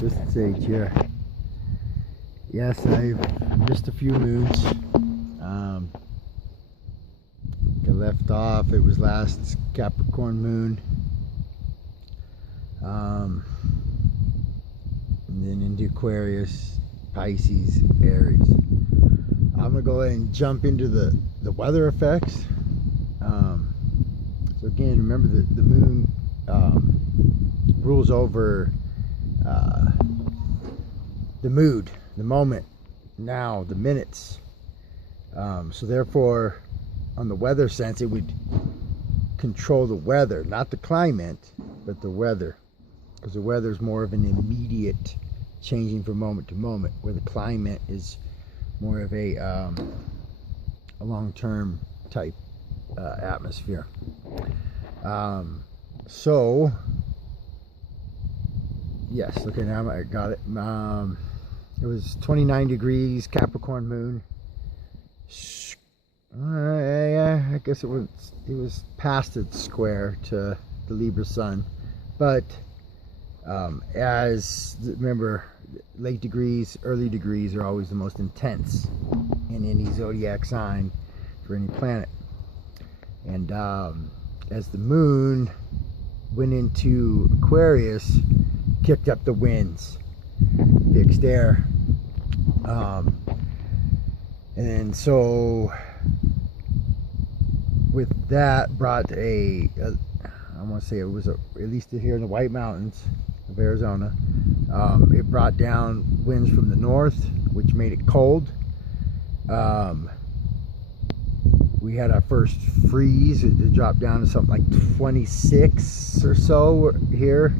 this stage here. Yes, I've missed a few moons. I left off, it was last Capricorn moon. And then into Aquarius, Pisces, Aries. I'm gonna go ahead and jump into the weather effects. So again, remember that the moon rules over the mood, the moment, now, the minutes. So therefore, on the weather sense, it would control the weather, not the climate, but the weather, because the weather is more of an immediate changing from moment to moment, where the climate is more of a long-term type atmosphere. So yes, okay, now I got it. It was 29 degrees, Capricorn moon. I guess it was past its square to the Libra Sun, but remember, late degrees, early degrees are always the most intense in any zodiac sign for any planet. And as the moon went into Aquarius, kicked up the winds, fixed air, and so with that brought I want to say it was at least here in the White Mountains of Arizona, it brought down winds from the north, which made it cold. We had our first freeze. It dropped down to something like 26 or so here.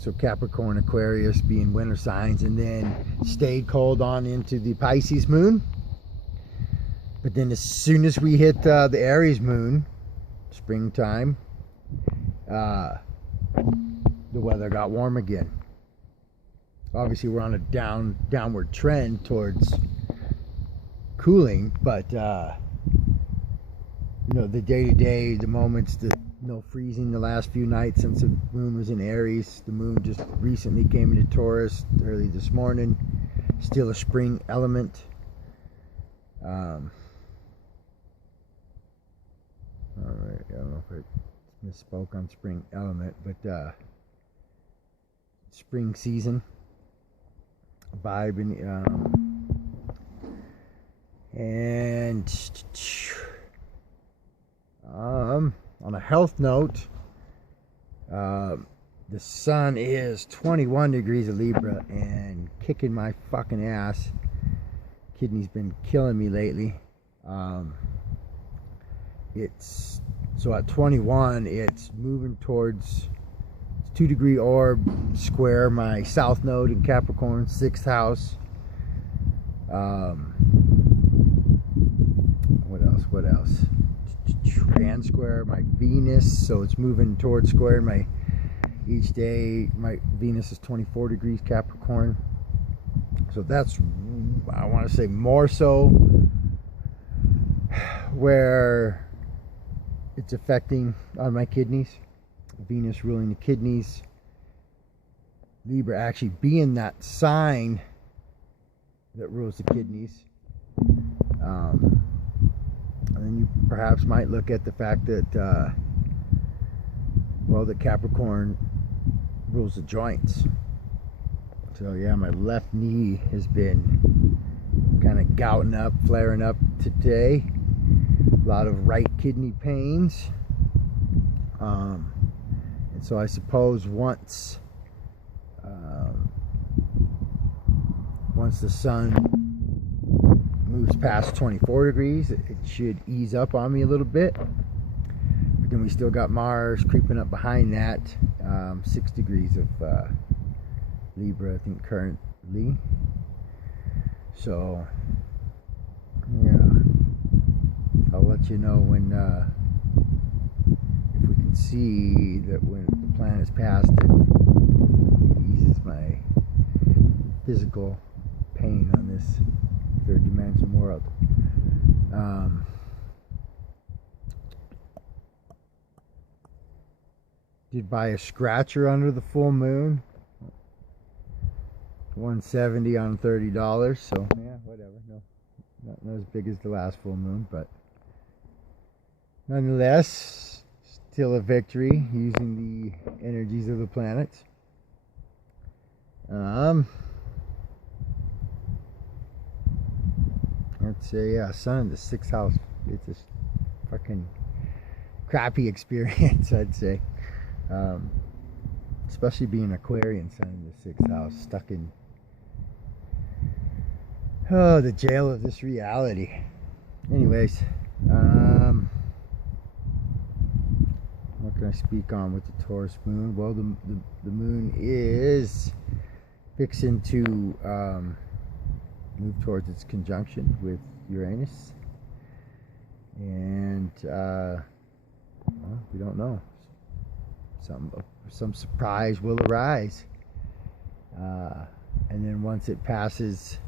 So Capricorn, Aquarius being winter signs, and then stayed cold on into the Pisces moon. But then as soon as we hit the Aries moon, springtime, the weather got warm again. Obviously we're on a downward trend towards cooling, but the day-to-day, the moments, freezing the last few nights since the moon was in Aries. The moon just recently came into Taurus early this morning. Still a spring element. Alright, I don't know if I misspoke on spring element, but spring season vibe on a health note, the sun is 21 degrees of Libra and kicking my fucking ass. Kidney's been killing me lately. So at 21, it's moving towards 2-degree orb square, my south node in Capricorn, 6th house. What else? Trans square my Venus, so it's moving towards square. Each day my Venus is 24 degrees Capricorn, so that's, I want to say, more so where it's affecting on my kidneys. Venus ruling the kidneys, Libra actually being that sign that rules the kidneys. And then you perhaps might look at the fact that the Capricorn rules the joints. So yeah, my left knee has been kind of gouting up, flaring up today. A lot of right kidney pains. And so I suppose once the sun moves past 24 degrees, it should ease up on me a little bit. But then we still got Mars creeping up behind that, 6 degrees of Libra, I think, currently. So yeah, I'll let you know when if we can see that when the planet's past it, eases my physical pain on this third dimension world. Did buy a scratcher under the full moon. $170 on $30. So yeah, whatever. No, not as big as the last full moon, but nonetheless, still a victory using the energies of the planets. Let's say, yeah, sun in the 6th house. It's a fucking crappy experience, I'd say. Especially being Aquarian sun in the 6th house, stuck in the jail of this reality. Anyways, what can I speak on with the Taurus moon? Well, the moon is fixing to move towards its conjunction with Uranus, and well, we don't know. Some surprise will arise, and then once it passes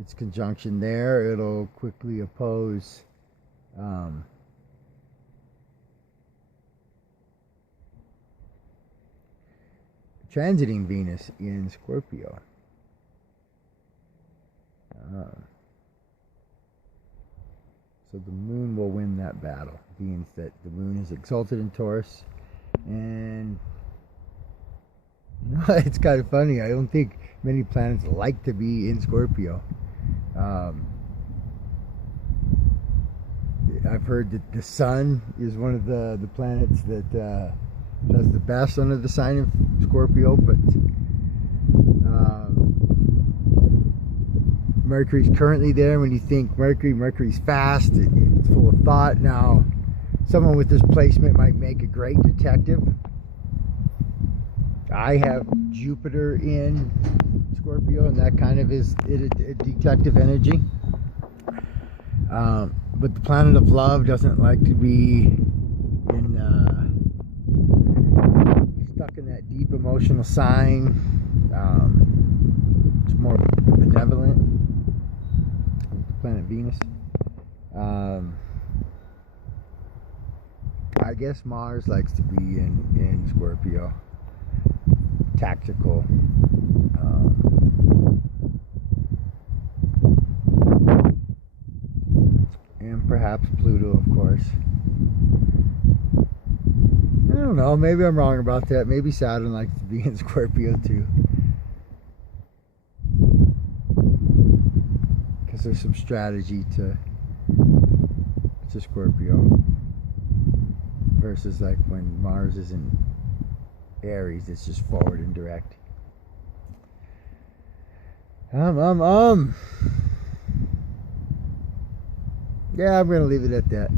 its conjunction there, it'll quickly oppose transiting Venus in Scorpio. So the moon will win that battle. Means that the moon is exalted in Taurus, and you know, it's kind of funny. I don't think many planets like to be in Scorpio. I've heard that the sun is one of the planets that does the best under the sign of Scorpio, but Mercury's currently there. When you think Mercury's fast, it's full of thought. Now, someone with this placement might make a great detective. I have Jupiter in Scorpio, and that kind of is a detective energy. But the planet of love doesn't like to be stuck in that deep emotional sign. It's more benevolent. Planet Venus. I guess Mars likes to be in Scorpio. Tactical. And perhaps Pluto, of course. I don't know, maybe I'm wrong about that. Maybe Saturn likes to be in Scorpio too. Because there's some strategy to Scorpio. Versus like when Mars is in Aries, it's just forward and direct. Yeah, I'm gonna leave it at that.